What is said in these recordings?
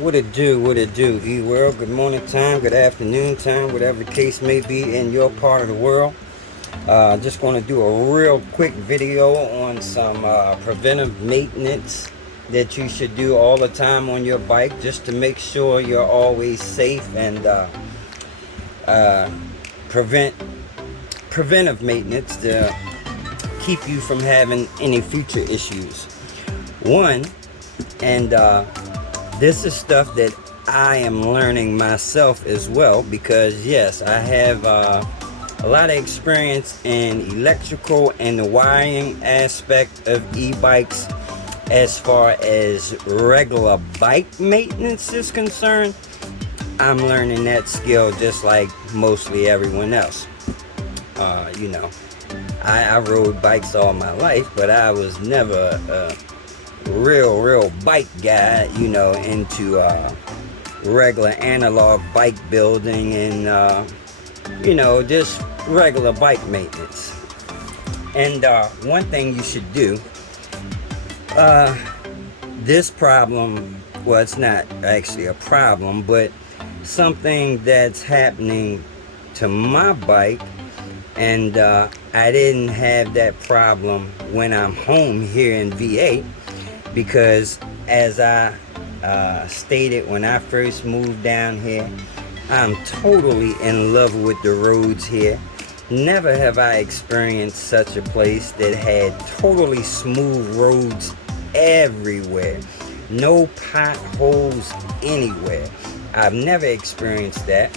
What it do, E-World? Good morning time, good afternoon time, whatever the case may be in your part of the world. Just going to do a real quick video on some preventive maintenance that you should do all the time on your bike, just to make sure you're always safe and prevent preventive maintenance to keep you from having any future issues. One, and this is stuff that I am learning myself as well, because yes, I have a lot of experience in electrical and the wiring aspect of e-bikes. As far as regular bike maintenance is concerned, I'm learning that skill just like mostly everyone else. I rode bikes all my life, but I was never a real bike guy, into regular analog bike building and just regular bike maintenance. And one thing you should do, this problem, well, it's not actually a problem, but something that's happening to my bike, and I didn't have that problem when I'm home here in VA, because as I stated when I first moved down here, I'm totally in love with the roads here. Never have I experienced such a place that had totally smooth roads everywhere. No potholes anywhere. I've never experienced that.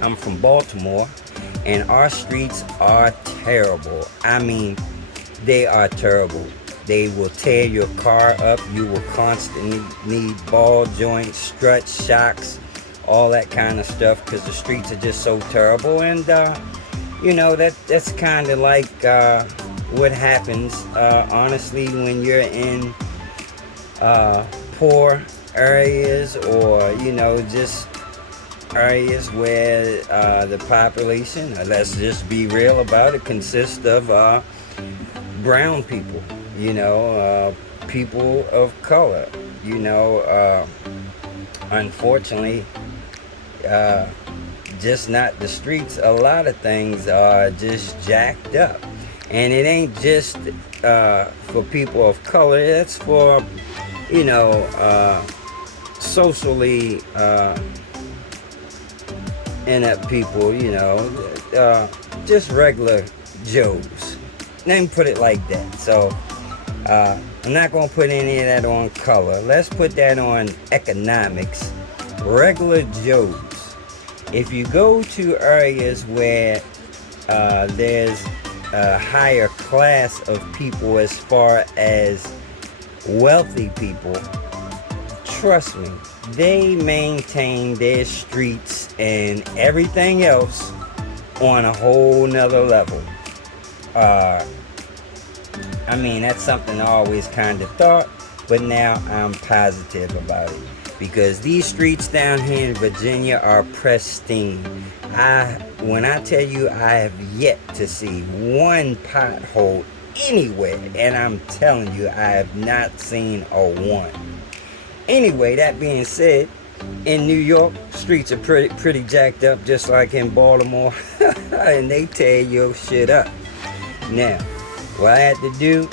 I'm from Baltimore, and our streets are terrible. I mean, they are terrible. They will tear your car up. You will constantly need ball joints, struts, shocks, all that kind of stuff, because the streets are just so terrible. And that's kind of like what happens honestly when you're in poor areas, or just areas where the population, let's just be real about it, consists of brown people, people of color. Unfortunately, just not the streets. A lot of things are just jacked up, and it ain't just for people of color. It's for socially inept people, just regular Joes. Let me put it like that. So I'm not going to put any of that on color. Let's put that on economics. Regular Joes. If you go to areas where there's a higher class of people, as far as wealthy people, trust me, they maintain their streets and everything else on a whole nother level. That's something I always kind of thought, but now I'm positive about it, because these streets down here in Virginia are pristine. When I tell you, I have yet to see one pothole anywhere, and I'm telling you, I have not seen a one. Anyway, that being said, in New York, streets are pretty jacked up, just like in Baltimore, and they tear your shit up. Now, what I had to do,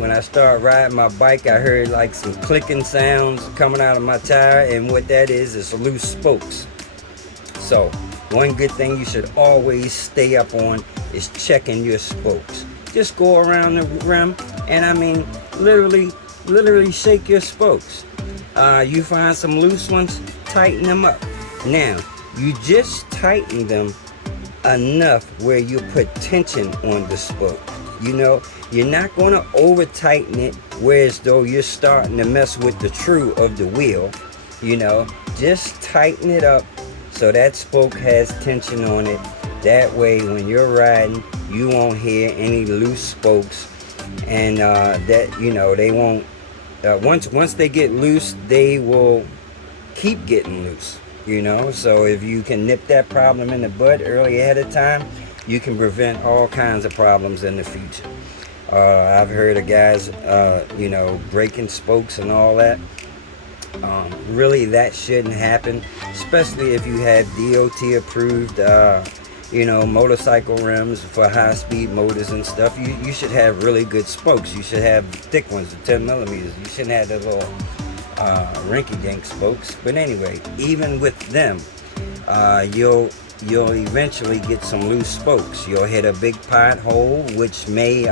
when I started riding my bike, I heard like some clicking sounds coming out of my tire, and what that is loose spokes. So, one good thing you should always stay up on is checking your spokes. Just go around the rim, and literally shake your spokes. You find some loose ones, tighten them up. Now, you just tighten them enough where you put tension on the spoke. You're not going to over tighten it whereas though you're starting to mess with the true of the wheel. Just tighten it up so that spoke has tension on it. That way when you're riding, you won't hear any loose spokes, and they won't once they get loose, they will keep getting loose. So if you can nip that problem in the bud early ahead of time, you can prevent all kinds of problems in the future. I've heard of guys breaking spokes and all that. Really, that shouldn't happen, especially if you have DOT approved, motorcycle rims for high-speed motors and stuff. You should have really good spokes. You should have thick ones, 10 millimeters. You shouldn't have the little rinky-dink spokes. But anyway, even with them, you'll eventually get some loose spokes. You'll hit a big pothole, which may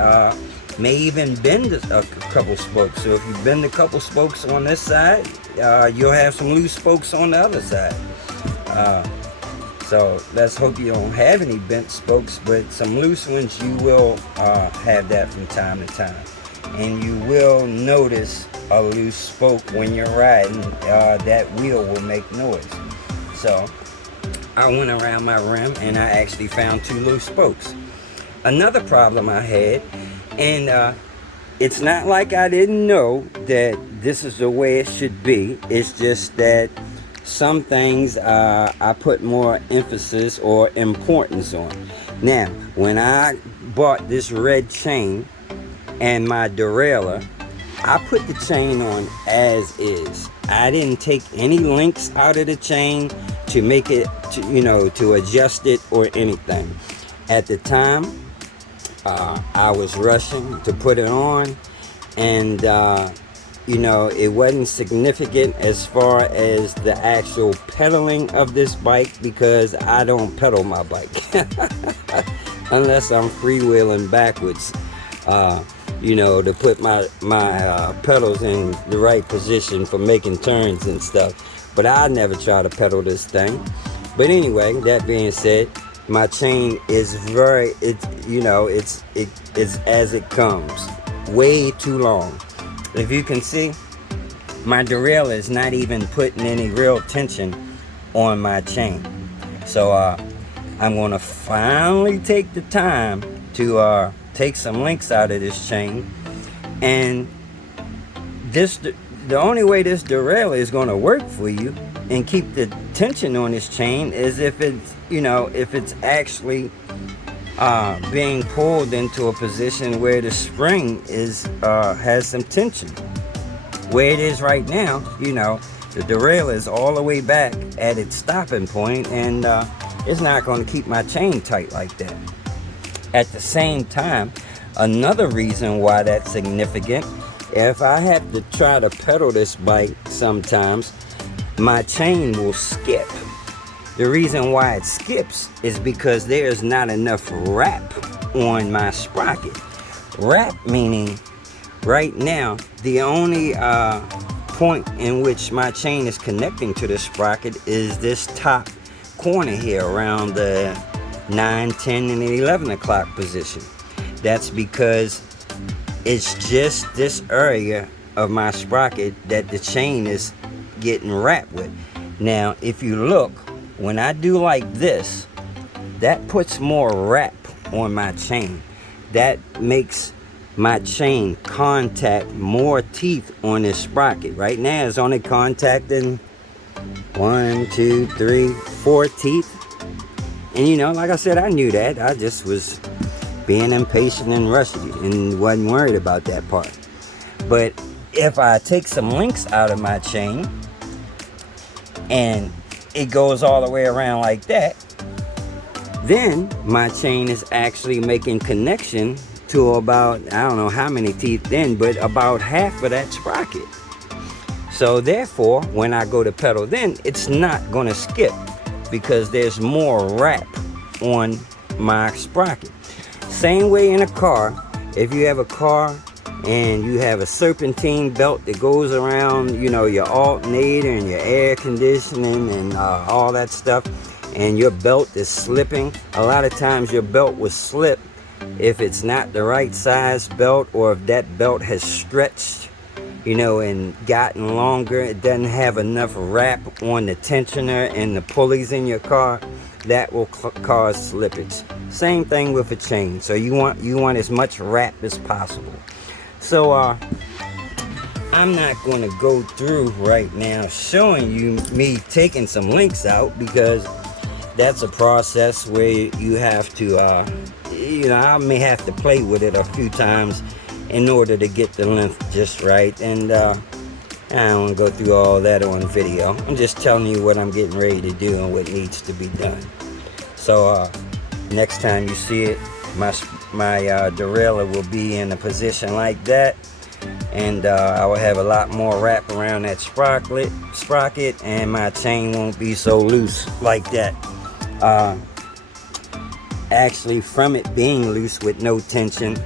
even bend a couple spokes. So if you bend a couple spokes on this side, you'll have some loose spokes on the other side. So let's hope you don't have any bent spokes, but some loose ones you will have that from time to time. And you will notice a loose spoke when you're riding. That wheel will make noise. So I went around my rim and I actually found 2 loose spokes. Another problem I had, and it's not like I didn't know that this is the way it should be. It's just that some things I put more emphasis or importance on. Now, when I bought this red chain and my derailleur, I put the chain on as is. I didn't take any links out of the chain to make it, to adjust it or anything. At the time, I was rushing to put it on, and it wasn't significant as far as the actual pedaling of this bike, because I don't pedal my bike unless I'm freewheeling backwards, to put my pedals in the right position for making turns and stuff. But I never try to pedal this thing. But anyway, that being said, my chain is it's as it comes, way too long. If you can see, my derailleur is not even putting any real tension on my chain. So I'm gonna finally take the time to take some links out of this chain. And the only way this derailleur is gonna work for you and keep the tension on this chain is if it's actually being pulled into a position where the spring has some tension. Where it is right now, the derailleur is all the way back at its stopping point, and it's not going to keep my chain tight like that. At the same time, another reason why that's significant, if I have to try to pedal this bike sometimes, my chain will skip. The reason why it skips is because there's not enough wrap on my sprocket. Wrap meaning, right now, the only point in which my chain is connecting to the sprocket is this top corner here around the 9, 10, and 11 o'clock position. That's because it's just this area of my sprocket that the chain is getting wrapped with. Now, if you look, when I do like this, that puts more wrap on my chain. That makes my chain contact more teeth on this sprocket. Right now it's only contacting 1, 2, 3, 4 teeth. And like I said, I knew that. I just was being impatient and rushing and wasn't worried about that part. But if I take some links out of my chain and it goes all the way around like that, then my chain is actually making connection to about, I don't know how many teeth then, but about half of that sprocket. So therefore, when I go to pedal, then it's not going to skip because there's more wrap on my sprocket. Same way in a car. If you have a car and you have a serpentine belt that goes around, your alternator and your air conditioning and all that stuff, and your belt is slipping, a lot of times your belt will slip if it's not the right size belt, or if that belt has stretched, and gotten longer. It doesn't have enough wrap on the tensioner and the pulleys in your car. That will cause slippage. Same thing with a chain. So you want as much wrap as possible. So I'm not going to go through right now showing you me taking some links out, because that's a process where you have to I may have to play with it a few times in order to get the length just right, and I don't want to go through all that on video. I'm just telling you what I'm getting ready to do and what needs to be done. So next time you see it, my derailleur will be in a position like that, and I will have a lot more wrap around that sprocket, and my chain won't be so loose like that. Actually, from it being loose with no tension,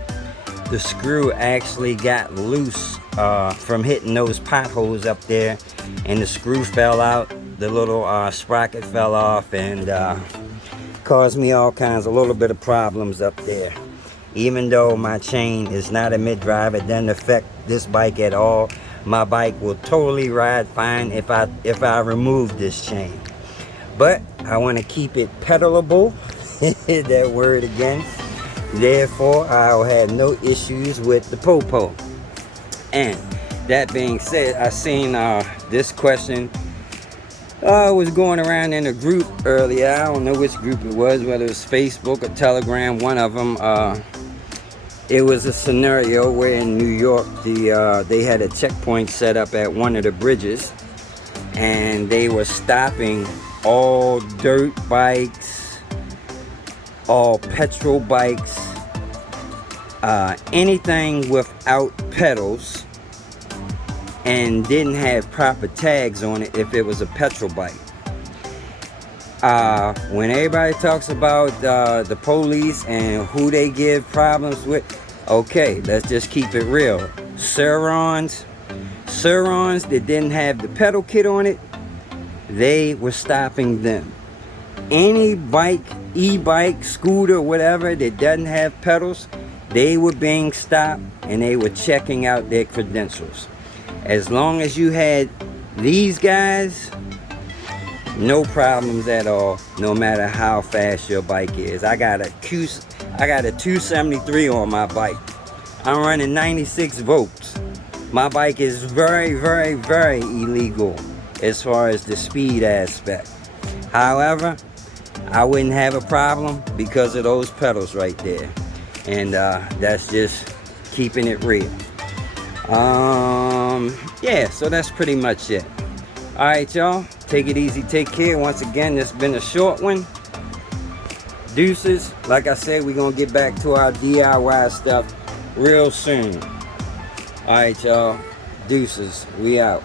the screw actually got loose from hitting those potholes up there, and the screw fell out, the little sprocket fell off, and caused me all kinds, a little bit of problems up there. Even though my chain is not a mid-drive, it doesn't affect this bike at all. My bike will totally ride fine if I remove this chain. But I want to keep it pedalable, that word again. Therefore, I'll have no issues with the popo. And that being said, I seen this question was going around in a group earlier. I don't know which group it was, whether it was Facebook or Telegram, one of them. It was a scenario where in New York, they had a checkpoint set up at one of the bridges, and they were stopping all dirt bikes, all petrol bikes, anything without pedals, and didn't have proper tags on it if it was a petrol bike. When everybody talks about the police and who they give problems with, okay, let's just keep it real. Surons that didn't have the pedal kit on it, they were stopping them. Any bike, e-bike, scooter, whatever, that doesn't have pedals, they were being stopped and they were checking out their credentials. As long as you had these guys, no problems at all, no matter how fast your bike is. I got a 273 on my bike. I'm running 96 volts. My bike is very, very, very illegal as far as the speed aspect. However, I wouldn't have a problem because of those pedals right there. And that's just keeping it real. Yeah, so that's pretty much it. Alright, y'all, take it easy, take care. Once again, this has been a short one. Deuces. Like I said, we're gonna get back to our DIY stuff real soon. Alright, y'all, deuces, we out.